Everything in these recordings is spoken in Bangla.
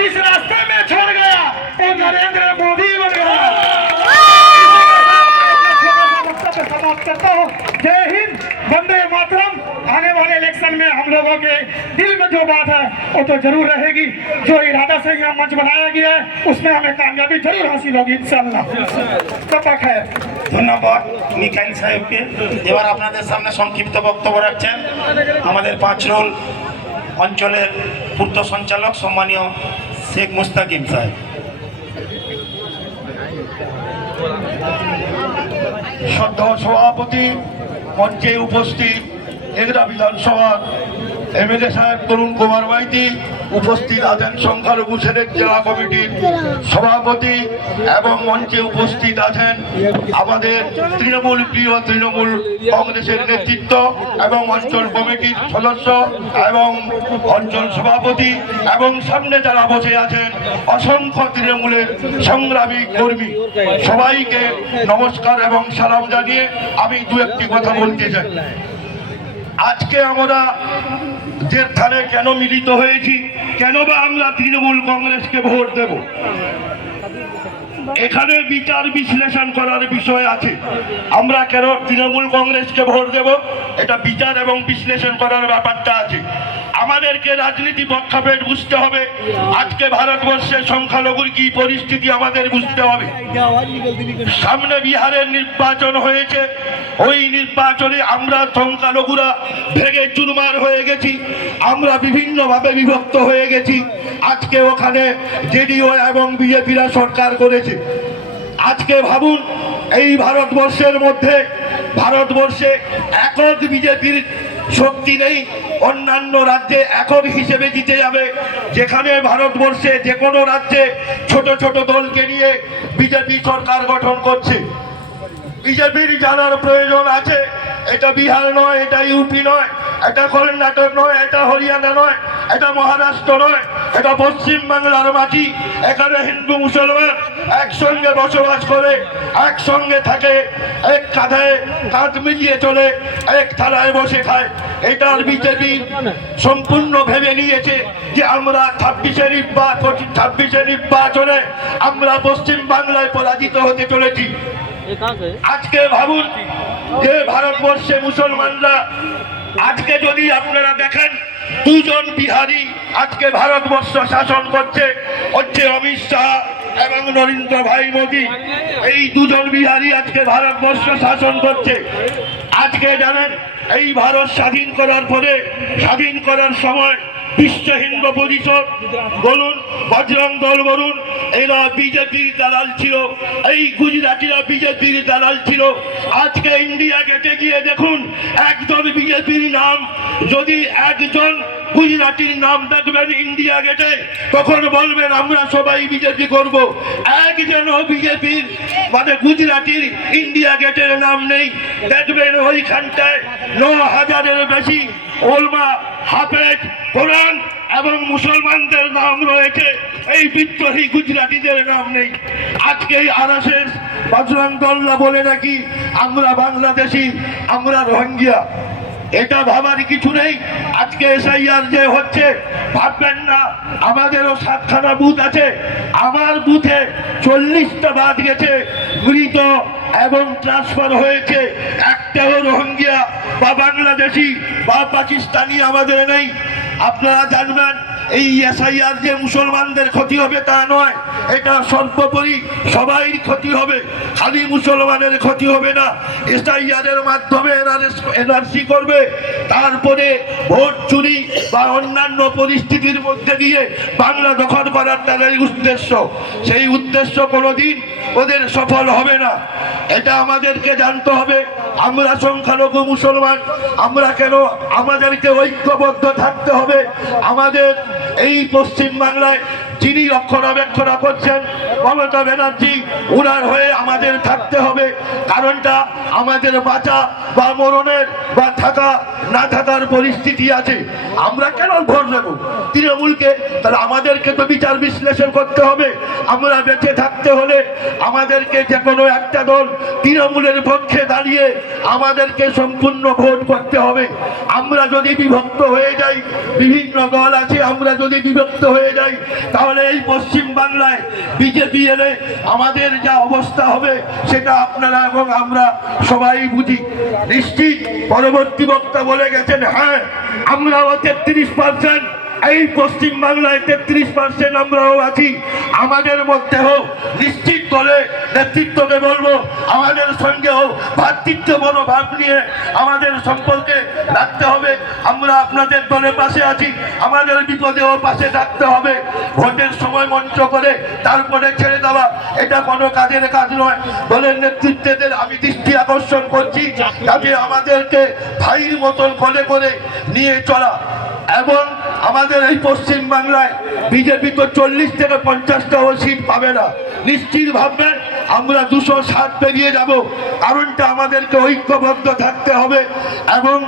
जिस रास्ते में छोड़ गया वो नरेंद्र मोदी बन गया। समाप्त करता हूँ। जय हिंद, वंदे मातरम। आने वाले इलेक्शन में हम लोगों के दिल में जो बात है वो तो जरूर रहेगी। जो इरादा से यहाँ मंच बनाया गया है उसमें हमें कामयाबी जरूर हासिल होगी इंशाल्लाह। तब है ধন্যবাদ মিকাইল সাহেবকে। এবার আপনাদের সামনে সংক্ষিপ্ত বক্তব্য রাখছেন আমাদের 5 নং অঞ্চলের পূর্ত সঞ্চালক সম্মানীয় শেখ মুস্তাকিম সাহেব। শ্রদ্ধেয় সভাপতি, মঞ্চে উপস্থিত এগরা বিধানসভার এমএলএ সাহেব তরুণ কুমার মাইতি, উপস্থিত আছেন সংখ্যালঘু সেনেক জেলা কমিটির সভাপতি এবং মঞ্চে উপস্থিত আছেন আমাদের তৃণমূল প্রিয় তৃণমূল কংগ্রেসের নেতৃত্ব এবং অঞ্চল কমিটির সদস্য এবং অঞ্চল সভাপতি এবং সামনে যারা বসে আছেন অসংখ্য তৃণমূলের সংগ্রামী কর্মী, সবাইকে নমস্কার এবং সালাম জানিয়ে আমি দু একটি কথা বলতে চাই। আজকে আমরা যে স্থানে কেন মিলিত হয়েছি, কেন বা আমরা তৃণমূল কংগ্রেসকে ভোট দেব, এখানে বিচার বিশ্লেষণ করার বিষয় আছে। আমরা কেন তৃণমূল কংগ্রেসকে ভোট দেব এটা বিচার এবং বিশ্লেষণ করার ব্যাপারটা আছে। আমাদেরকে রাজনীতি প্রেক্ষাপট বুঝতে হবে। আজকে ভারতবর্ষের সংখ্যালঘুর কি পরিস্থিতি আমাদের বুঝতে হবে। সামনে বিহারের নির্বাচন হয়েছে, ওই নির্বাচনে আমরা সংখ্যালঘুরা ভেঙে চুরমার হয়ে গেছি, আমরা বিভিন্নভাবে বিভক্ত হয়ে গেছি। আজকে ওখানে জেডিইউ এবং বিজেপিরা সরকার করেছে। আজকে ভাবুন, এই ভারতবর্ষের মধ্যে ভারতবর্ষে একক বিজেপির শক্তি নেই, অন্যান্য রাজ্যে একক হিসেবে জিতে যাবে। যেখানে ভারতবর্ষে যে কোনো রাজ্যে ছোট ছোট দলকে নিয়ে বিজেপি সরকার গঠন করছে। বিজেপির জানার প্রয়োজন আছে, এটা বিহার নয়, এটা ইউপি নয়, এটা কর্ণাটক নয়, এটা হরিয়ানা নয়, এটা মহারাষ্ট্র নয়, এটা পশ্চিম বাংলার মাটি। এখানে হিন্দু মুসলমান একসঙ্গে বসবাস করে, একসঙ্গে থাকে, এক কাঁধে কাঁধ মিলিয়ে চলে, এক থালায় বসে খায়। এটার বিজেপি সম্পূর্ণ ভেবে নিয়েছে যে আমরা 26শে নির্বাচনে আমরা পশ্চিম বাংলায় পরাজিত হতে চলেছি। আজকে ভাবুন যে ভারতবর্ষে মুসলমানরা, আজকে যদি আপনারা দেখেন দুজন বিহারি আজকে ভারতবর্ষ শাসন করছে, হচ্ছে অমিত শাহ এবং নরেন্দ্র ভাই মোদী। এই দুজন বিহারি আজকে ভারতবর্ষ শাসন করছে। আজকে জানেন এই ভারত স্বাধীন করার পরে, স্বাধীন করার সময় বিশ্ব হিন্দু পরিষদ বলুন, বজরং দল বলুন, এরা বিজেপির দালাল ছিল। এই গুজরাটিরা বিজেপির দালাল ছিল। আজকে ইন্ডিয়া গেটে গিয়ে দেখুন একজন বিজেপির নাম, যদি একজন গুজরাটির নাম দেখবেন ইন্ডিয়া গেটে, তখন বলবেন আমরা সবাই বিজেপি করব। একজন বিজেপির মানে গুজরাটির ইন্ডিয়া গেটের নাম নেই। দেখবেন ওইখানটায় ৯,০০০-এর বেশি ওলমা, হাফেজ, কোরআন এবং মুসলমানদের নাম রয়েছে, এই বিদ্রোহী গুজরাটিদের নাম নেই। আজকে এই আরএসএস বজরং দলরা বলে নাকি আমরা বাংলাদেশি, আমরা রোহিঙ্গা। এটা ভাবার কিছু নেই। আজকে এসআইআর যে হচ্ছে, ভাববেন না আমাদেরও 7খানা বুথ আছে, আমার বুথে 40টা বাদ গেছে, মৃত এবং ট্রান্সফার হয়েছে। একটাও রোহিঙ্গা বা বাংলাদেশি বা পাকিস্তানি আমাদের নেই। আপনারা জানবেন এই এসআইআর যে মুসলমানদের ক্ষতি হবে তা নয়, এটা সর্বোপরি সবাই ক্ষতি হবে, খালি মুসলমানের ক্ষতি হবে না। এসআইআর এর মাধ্যমে এনআরসি করবে, তারপরে ভোট চুরি বা অন্যান্য পরিস্থিতির মধ্যে দিয়ে বাংলা দখল করার তাদের উদ্দেশ্য। সেই উদ্দেশ্য কোনোদিন ওদের সফল হবে না, এটা আমাদেরকে জানতে হবে। আমরা সংখ্যালঘু মুসলমান, আমরা কেন আমাদেরকে ঐক্যবদ্ধ থাকতে হবে। আমাদের এই পশ্চিম বাংলায় যিনি রক্ষণাবেক্ষণা করছেন মমতা ব্যানার্জি, উনার হয়ে আমাদের থাকতে হবে। কারণটা আমাদের বাঁচা বা মরণের বা থাকা না থাকার পরিস্থিতি আছে, আমরা কেন ভোট দেব তৃণমূলকে? তাহলে আমাদেরকে তো বিচার বিশ্লেষণ করতে হবে। আমরা বেঁচে থাকতে হলে আমাদেরকে যে কোনো একটা দল তৃণমূলের পক্ষে দাঁড়িয়ে আমাদেরকে সম্পূর্ণ ভোট করতে হবে। আমরা যদি বিভক্ত হয়ে যাই, বিভিন্ন দল আছে, আমরা যদি বিভক্ত হয়ে যাই, তাহলে এই পশ্চিম বাংলায় বিজেপি এলে আমাদের যা অবস্থা হবে সেটা আপনারা এবং আমরা সবাই বুঝি। নিশ্চিত পরবর্তী বক্তা বলে গেছেন, হ্যাঁ আমরাও 33%, এই পশ্চিম বাংলায় 33% আমরাও আছি। আমাদের মধ্যেও নিশ্চিত করে নেতৃত্বকে বলবো, আমাদের সঙ্গেও ভ্রাতৃত্ব মনোভাব নিয়ে আমাদের সম্পর্কে রাখতে হবে। আমরা আপনাদের দলের পাশে আছি, আমাদের বিপদেও পাশে থাকতে হবে। ভোটের সময় মঞ্চ করে তারপরে ছেড়ে দেওয়া এটা কোনো কাজের কাজ নয়। দলের নেতৃত্বদের আমি দৃষ্টি আকর্ষণ করছি যাতে আমাদেরকে ভাইয়ের মতন করে নিয়ে চলা। এবং আমাদের এই পশ্চিম বাংলায় বিজেপি তো 40 থেকে 50টাও সিট পাবে না, নিশ্চিত ভাববেন আমরা 260 পেরিয়ে যাব। কারণটা আমাদেরকে ঐক্যবদ্ধ থাকতে হবে। এবং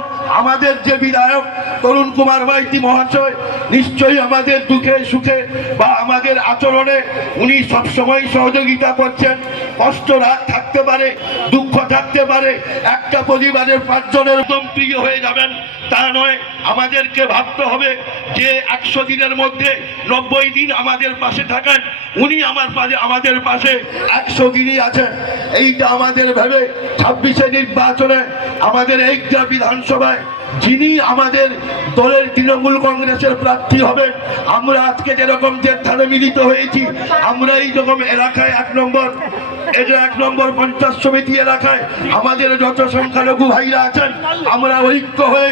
আমাদের যে বিধায়ক তরুণ কুমার মাইতি মহাশয় নিশ্চয়ই আমাদের দুঃখে সুখে বা আমাদের আচরণে উনি সবসময় সহযোগিতা করছেন। কষ্ট রাগ থাকতে পারে, দুঃখ থাকতে পারে, একটা পরিবারের 5 জনের একদম প্রিয় হয়ে যাবেন তা নয়। আমাদেরকে ভাবতে হবে যে 100 দিনের মধ্যে 90 দিন আমাদের পাশে থাকেন, উনি আমাদের পাশে 100 দিনই আছেন। এইটা আমাদের ভেবে 26শে নির্বাচনে আমাদের এই বিধানসভায় যিনি আমাদের দলের তৃণমূল কংগ্রেসের প্রার্থী হবেন, আমরা আজকে যেরকম যে স্থানে মিলিত হয়েছি, আমরা এই রকম এলাকায় 1 নম্বর পঞ্চায়েত সমিতি এলাকায় আমাদের যত সংখ্যালঘু ভাইরা আছেন, আমরা ঐক্য হয়ে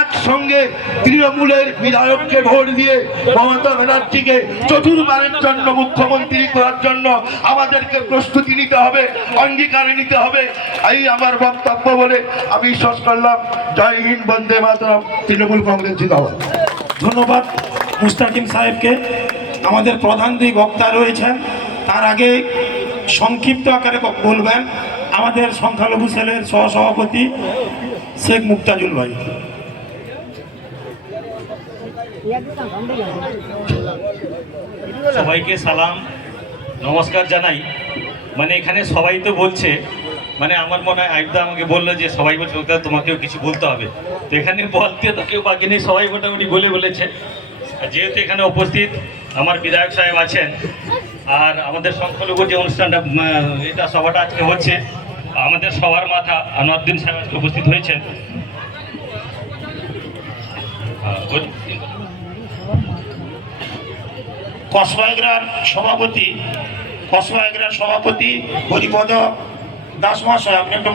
একসঙ্গে তৃণমূলের বিধায়ককে ভোট দিয়ে মমতা ব্যানার্জিকে 4বার জন্য মুখ্যমন্ত্রী করার জন্য আমাদেরকে প্রস্তুতি নিতে হবে, অঙ্গীকার নিতে হবে। এই আমার বক্তব্য বলে আমি শেষ করলাম। জয় হিন্দ, বন্দে মাতরম, তৃণমূল কংগ্রেস জিন্দাবাদ। ধন্যবাদ মুস্তাকিম সাহেবকে। আমাদের প্রধান দুই বক্তা রয়েছেন, তার আগে সংক্ষিপ্ত আকারে বলবেন আমাদের সংখ্যালঘু সেলের সহসভাপতি শেখ মুক্তাজুল ভাই। সবাইকে সালাম নমস্কার জানাই। মানে এখানে সবাই তো বলছে, মানে আমার মনে হয় আইবদা আমাকে বললো যে সবাই বলছে তোমাকেও কিছু বলতে হবে। তো এখানে বলতে তো কেউ বাকি নেই, সবাই মোটামুটি বলেছে। আর যেহেতু এখানে উপস্থিত আমার বিধায়ক সাহেব আছেন, আর আমাদের সংখ্যালঘু যে অনুষ্ঠানটা এটা সভাটা আজকে হচ্ছে, আমাদের সবার মাথা আনোয়ারউদ্দিন সাহেব আজকে উপস্থিত হয়েছেন। কসবা এগরার সভাপতি হরিপদ দাস মহাশয়, আপনি একটু